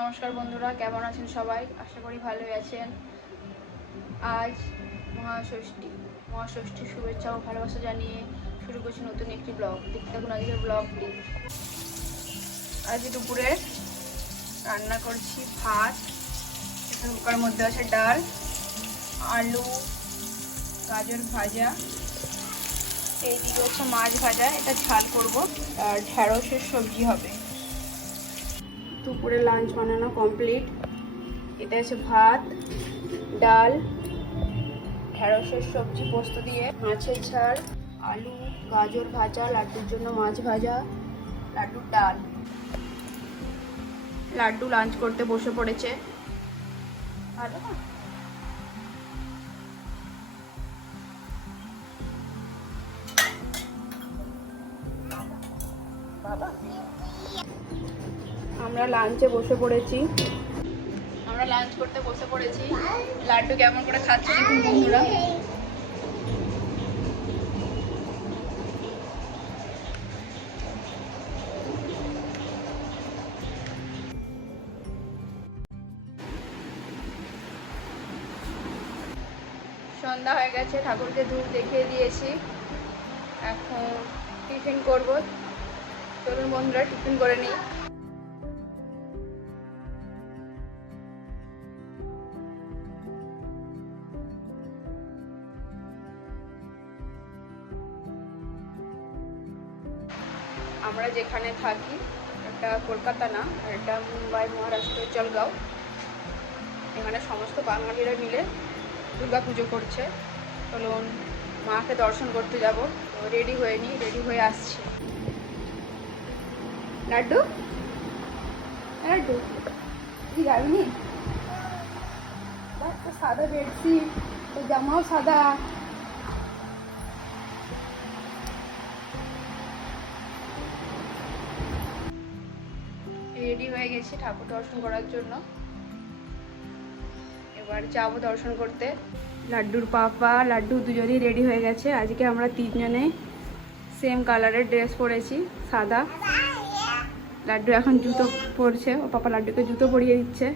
নমস্কার বন্ধুরা, কেমন আছেন সবাই? আশা করি ভালোই আছেন। আজ মহাষষ্ঠীর শুভেচ্ছা ও ভালোবাসা জানিয়ে শুরু করছি নতুন একটি ব্লগ। দেখতে থাকুন আজকের ব্লগটি। আজ দুপুরে রান্না করছি ভাত, কুকার মধ্যে আছে ডাল, আলু, গাজর ভাজা, এইদিকে হচ্ছে মাছ ভাজা, এটা ঝাল করব, আর ঢেঁড়সের সবজি হবে। দুপুরে লাঞ্চ বানানো কমপ্লিট। এটা আছে ভাত, ডাল, ঢেঁড়সের সবজি পোস্ত দিয়ে, মাছের ঝাল, আলু, গাজর ভাজা, লাড্ডুর জন্য মাছ ভাজা, লাড্ডুর ডাল। লাড্ডু লাঞ্চ করতে বসে পড়েছে। ভালো না? বাবা, আমরা লাঞ্চে বসে পড়েছি। লাঞ্চ করতে বসে পড়েছি। লাড্ডু কেমন করে খাচ্ছে দেখুন বন্ধুরা। সন্ধ্যা হয়ে গেছে, ঠাকুরকে ধূপ দেখিয়ে দিয়েছি। এখন টিফিন করব। চলুন বন্ধুরা, টিফিন করে নিই। আমরা যেখানে থাকি এটা কলকাতা না, এটা মুম্বাই, মহারাষ্ট্রের জলগাঁও। এখানে সমস্ত বাঙালিরা মিলে দুর্গা পুজো করছে। চলুন মাকে দর্শন করতে যাব। তো রেডি হয়ে আসছি। লাড্ডু লাড্ডু কি যাবি? তো সাদা বেডশিট, তো জামাও সাদা। রেডি হয়ে গেছি ঠাকুর দর্শন করার জন্য। এবার যাবো দর্শন করতে। লাড্ডুর পাপা লাড্ডু দুজনেই রেডি হয়ে গেছে। আজকে আমরা তিনজনে সেম কালারের ড্রেস পরেছি, সাদা। লাড্ডু এখন জুতো পরছে, ও পাপা লাড্ডুকে জুতো পরিয়ে দিচ্ছে।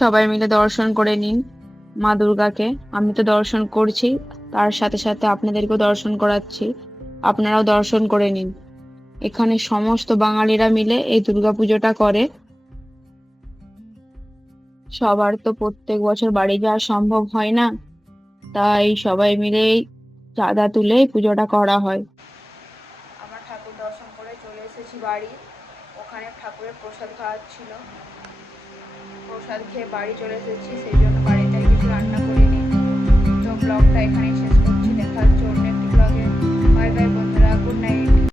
সবাই মিলে দর্শন করে নিন মা দুর্গাকে। আমি তো দর্শন করছি, তার সাথে সাথে আপনাদেরকেও দর্শন করাচ্ছি। আপনারাও দর্শন করে নিন। এখানে সমস্ত বাঙালিরা মিলে এই দুর্গাপুজোটা করে। সবার তো প্রত্যেক বছর বাড়ি যাওয়া সম্ভব হয় না, তাই সবাই মিলে চাঁদা তুলে পুজোটা করা হয়। আমরা ঠাকুর দর্শন করে চলে এসেছি বাড়ি। ওখানে ঠাকুরের প্রসাদ খাওয়াচ্ছিল। প্রসাদ খেয়ে বাড়ি চলে এসেছি, সেই জন্য বাড়িতে কিছু রান্না করিনি। তো ব্লগটা এখানেই